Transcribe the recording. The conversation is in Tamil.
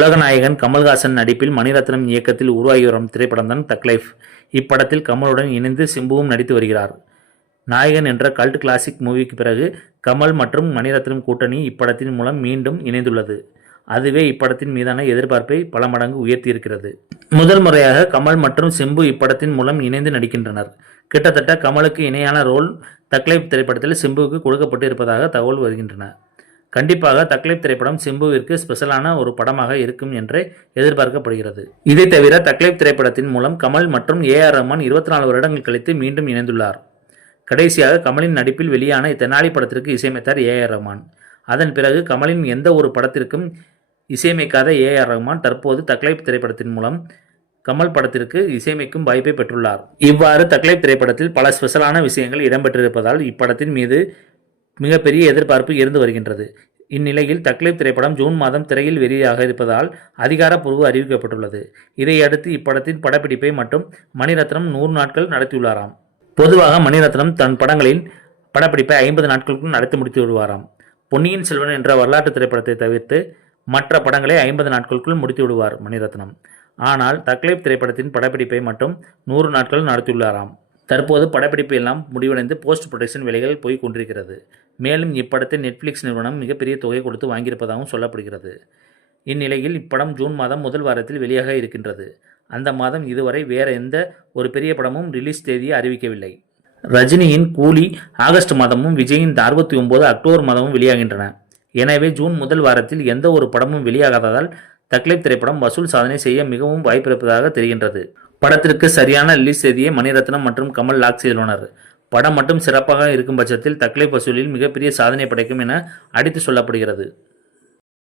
உலகநாயகன் கமல்ஹாசன் நடிப்பில் மணிரத்னம் இயக்கத்தில் உருவாகி வரும் திரைப்படம் தான் தக் லைஃப். இப்படத்தில் கமலுடன் இணைந்து சிம்புவும் நடித்து வருகிறார். நாயகன் என்ற கல்ட் கிளாசிக் மூவிக்கு பிறகு கமல் மற்றும் மணிரத்னம் கூட்டணி இப்படத்தின் மூலம் மீண்டும் இணைந்துள்ளது. அதுவே இப்படத்தின் மீதான எதிர்பார்ப்பை பல மடங்கு உயர்த்தியிருக்கிறது. முதல் முறையாக கமல் மற்றும் சிம்பு இப்படத்தின் மூலம் இணைந்து நடிக்கின்றனர். கிட்டத்தட்ட கமலுக்கு இணையான ரோல் தக்லைப் திரைப்படத்தில் சிம்புவுக்கு கொடுக்கப்பட்டு இருப்பதாக தகவல் வருகின்றன. கண்டிப்பாக தக்லைப் திரைப்படம் சிம்புவிற்கு ஸ்பெஷலான ஒரு படமாக இருக்கும் என்றே எதிர்பார்க்கப்படுகிறது. இதை தவிர தக்லைப் திரைப்படத்தின் மூலம் கமல் மற்றும் ஏ ஆர் ரஹ்மான் இருபத்தி நாலு வருடங்கள் கழித்து மீண்டும் இணைந்துள்ளார். கடைசியாக கமலின் நடிப்பில் வெளியான தெனாலி படத்திற்கு இசையமைத்தார் ஏ ஆர் ரஹ்மான். அதன் பிறகு கமலின் எந்த ஒரு படத்திற்கும் இசையமைக்காத ஏ ஆர் ரஹ்மான் தற்போது தக்லைப் திரைப்படத்தின் மூலம் கமல் படத்திற்கு இசையமைக்கும் வாய்ப்பை பெற்றுள்ளார். இவ்வாறு தக்லைப் திரைப்படத்தில் பல ஸ்பெஷலான விஷயங்கள் இடம்பெற்றிருப்பதால் இப்படத்தின் மீது மிகப்பெரிய எதிர்பார்ப்பு இருந்து வருகின்றது. இந்நிலையில் தக்லீப் திரைப்படம் ஜூன் மாதம் திரையில் வெளியாக இருப்பதால் அதிகாரப்பூர்வ அறிவிக்கப்பட்டுள்ளது. இதையடுத்து இப்படத்தின் படப்பிடிப்பை மட்டும் மணிரத்னம் நூறு நாட்கள் நடத்தியுள்ளாராம். பொதுவாக மணிரத்னம் தன் படங்களின் படப்பிடிப்பை ஐம்பது நாட்களுக்குள் நடத்தி முடித்து விடுவாராம். பொன்னியின் செல்வன் என்ற வரலாற்று திரைப்படத்தை தவிர்த்து மற்ற படங்களை ஐம்பது நாட்களுக்குள் முடித்து விடுவார் மணிரத்னம். ஆனால் தக்லீப் திரைப்படத்தின் படப்பிடிப்பை மட்டும் நூறு நாட்கள் நடத்தியுள்ளாராம். தற்போது படப்பிடிப்பு எல்லாம் முடிவடைந்து போஸ்ட் ப்ரொடக்ஷன் வேலைகள் போய் கொண்டிருக்கிறது. மேலும் இப்படத்தை நெட்ஃப்ளிக்ஸ் நிறுவனம் மிகப்பெரிய தொகை கொடுத்து வாங்கியிருப்பதாகவும் சொல்லப்படுகிறது. இந்நிலையில் இப்படம் ஜூன் மாதம் முதல் வாரத்தில் வெளியாக இருக்கின்றது. அந்த மாதம் இதுவரை வேற எந்த ஒரு பெரிய படமும் ரிலீஸ் தேதியை அறிவிக்கவில்லை. ரஜினியின் கூலி ஆகஸ்ட் மாதமும் விஜயின் அறுபத்தி ஒன்பது அக்டோபர் மாதமும் வெளியாகின்றன. எனவே ஜூன் முதல் வாரத்தில் எந்த ஒரு படமும் வெளியாகாததால் தக்லைப் திரைப்படம் வசூல் சாதனை செய்ய மிகவும் வாய்ப்பிருப்பதாக தெரிகின்றது. படத்திற்கு சரியான ரிலீஸ் தேதியை மணிரத்னம் மற்றும் கமல் லாக் செய்துள்ளனர். படம் மட்டும் சிறப்பாக இருக்கும் பட்சத்தில் தக்லை வசூலில் மிகப்பெரிய சாதனை படைக்கும் என அடித்து சொல்லப்படுகிறது.